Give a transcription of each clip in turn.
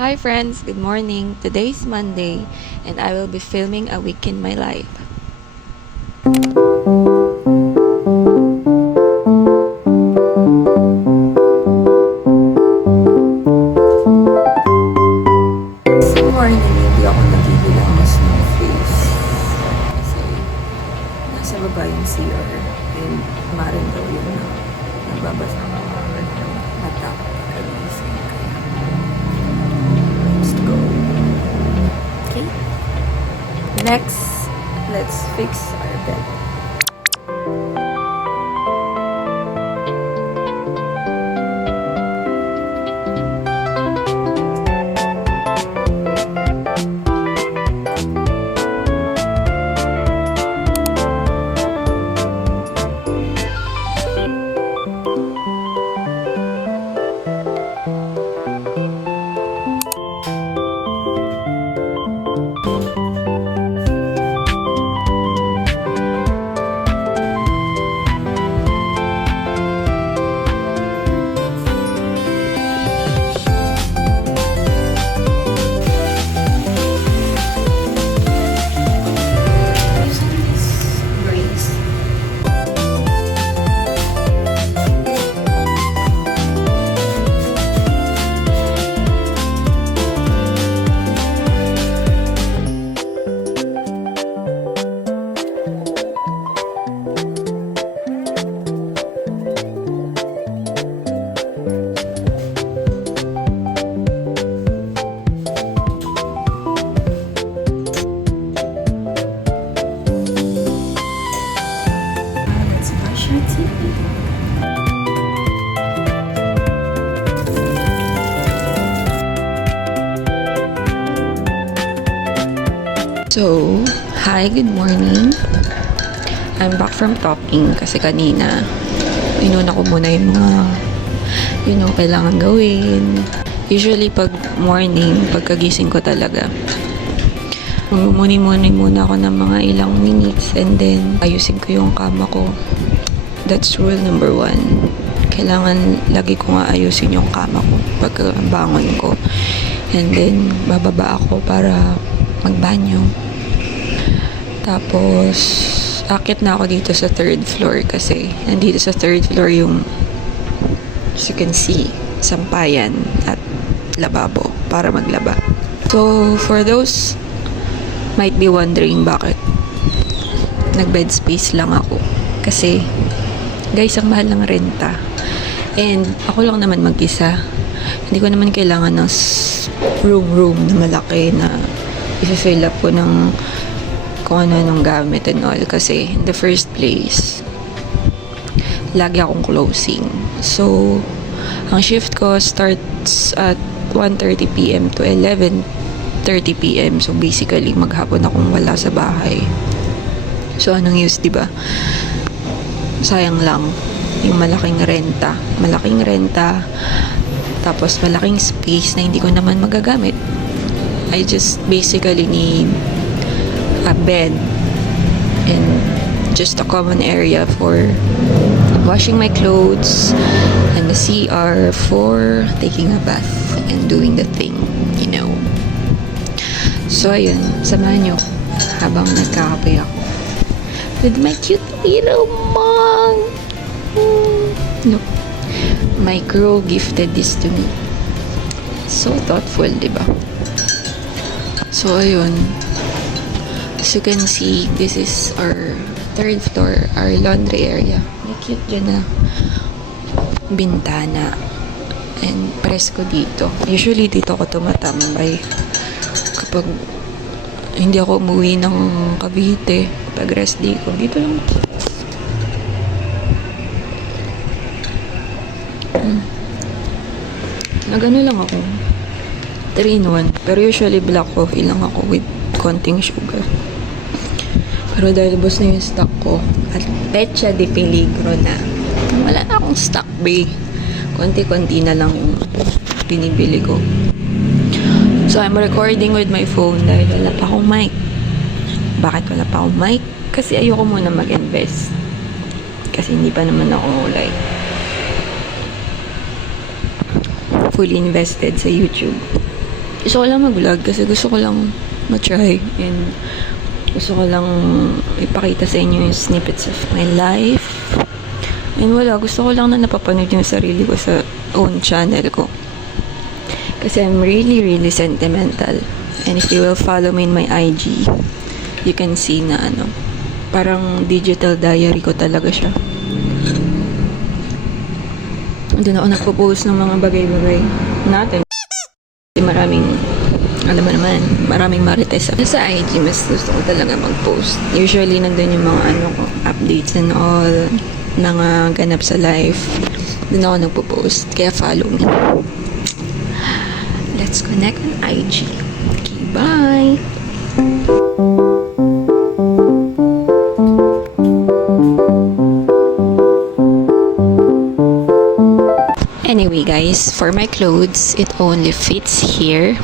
Hi friends, good morning. Today is Monday and I will be filming a week in my life. This morning, hindi ako nagigilamos ng face kasi nasa baba yung CR and maaaring daw yun na nagbabasa ng mga mata. Let's go. Okay. Next, let's fix our bed. So, hi, good morning. I'm back from talking kasi kanina inuna ko muna yung mga kailangan gawin. Usually pag morning, pagkagising ko talaga, muni muna ako ng mga ilang minutes and then ayusin ko yung kama ko. That's rule number 1. Kailangan lagi ko nga ayusin yung kama ko pagkabangon ko. And then bababa ako para magbanyo. Tapos akit na ako dito sa 3rd floor kasi nandito sa 3rd floor yung, as you can see, sampayan at lababo para maglaba. So for those might be wondering bakit nag-bed space lang ako, kasi guys, ang mahal ng renta and ako lang naman mag-isa. Hindi ko naman kailangan ng room na malaki na i-fill up ko ng kung ano-anong gamit and all, kasi in the first place lagi akong closing. So ang shift ko starts at 1:30 PM to 11:30 PM. So basically maghapon akong wala sa bahay. So anong use, diba? Sayang lang yung malaking renta, tapos malaking space na hindi ko naman magagamit. I just basically need a bed and just a common area for washing my clothes and the CR for taking a bath and doing the thing, So ayun, samahan nyo habang nagkakape ako with my cute little mom. Look, my girl gifted this to me. So thoughtful, diba? So ayun, as you can see, this is our 3rd floor, our laundry area. May cute dyan na bintana and presko dito. Usually dito ako tumatambay kapag hindi ako umuwi ng Cavite, pag rest day ko dito lang. Nagano lang ako 3-in-1, pero usually black coffee lang ako with konting sugar. Pero dahil bus na yung stock ko at pecha de peligro na, wala na akong stock, bae. Konti-konti na lang yung binibili ko. So I'm recording with my phone dahil wala pa akong mic. Bakit wala pa akong mic? Kasi ayoko muna mag-invest. Kasi hindi pa naman ako like fully invested sa YouTube. Gusto ko lang mag-vlog kasi gusto ko lang ma-try and gusto ko lang ipakita sa inyo yung snippets of my life. And wala, gusto ko lang na napapanood yung sarili ko sa own channel ko. Kasi I'm really, really sentimental. And if you will follow me in my IG, you can see na parang digital diary ko talaga siya. Doon ako nagpo-post ng mga bagay-bagay natin. Maraming, alam mo naman, maraming marites. Sa IG, mas gusto ko talaga mag-post. Usually, nandun yung mga ko, updates and all, ganap sa life. Doon ako nagpo-post. Kaya follow me. Let's connect on IG. Okay, bye! Anyway guys, for my clothes, it only fits here.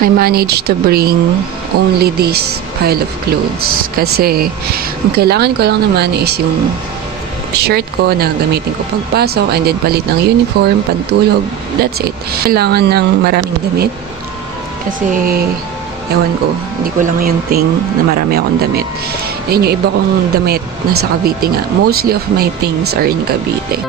I managed to bring only this pile of clothes. Kasi, ang kailangan ko lang naman is yung shirt ko na gamitin ko pagpasok and then palit ng uniform, pantulog. That's it. Kailangan ng maraming damit. Kasi, ewan ko, hindi ko lang yung thing na marami akong damit. And yung iba kong damit nasa Cavite nga. Mostly of my things are in Cavite.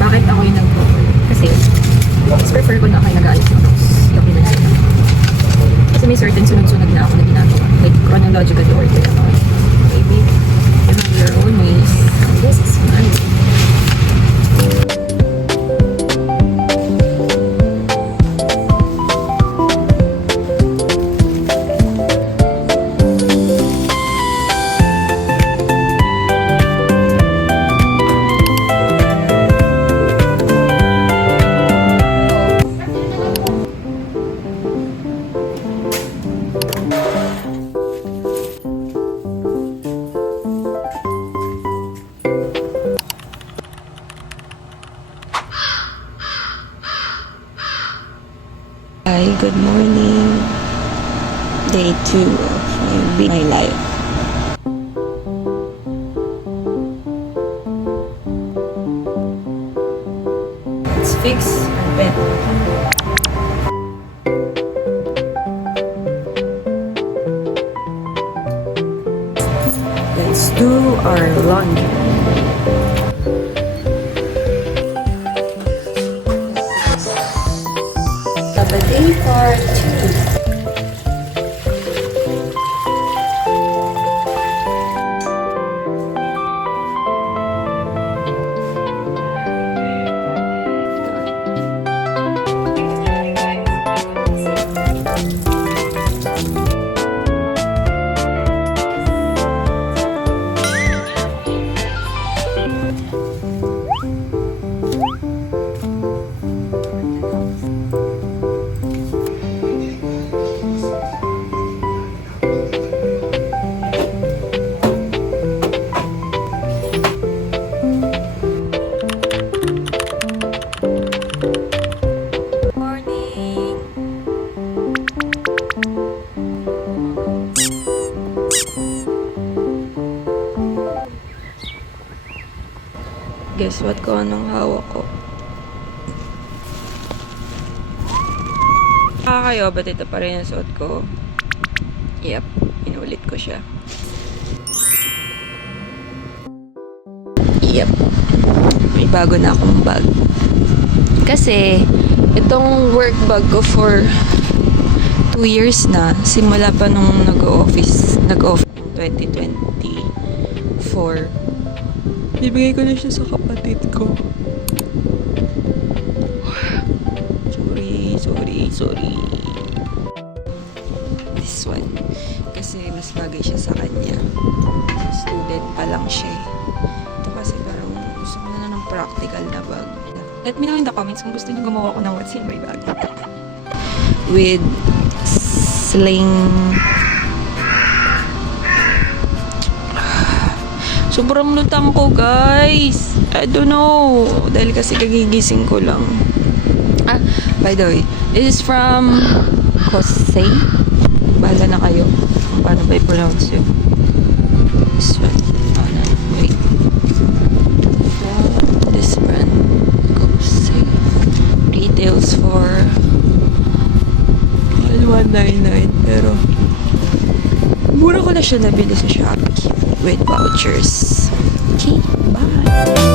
Bakit ako yung nag-call? Kasi, mas prefer ko na ako yung nag-aalis ng house. Yung pinag-aalis. Kasi may certain sunod-sunod na ako na ginagawa. Like, chronological order ako. Maybe, you have your own ways. This is fun. Hi, good morning. Day 2 of my life. Let's fix our bed. Let's do our laundry. Day part 2. Guess what ko anong hawak ko? Kayo, ba't ito pa rin ang suot ko? Yep, inulit ko siya. Yep, may bago na akong bag. Kasi, itong work bag ko for 2 years na. Simula pa nung nag-office 2024. Bibigay ko na siya sa kapatid ko. Sorry. This one. kasi mas bagay siya sa kanya. Student pa lang siya eh. Ito kasi parang gusto ko na ng practical na bag. Let me know in the comments kung gusto niyo gumawa ko ng what's in my bag. With sling. Sobrang lutang ko, guys. I don't know. Dahil kasi kagigising ko lang. By the way, this is from Kosei. Bahala na kayo kung paano ba i-pronounce yun. This one. Wait. This brand. Kosei. Retails for 199. Pero mura ko na siya nabili sa Shopee with vouchers. Okay, bye!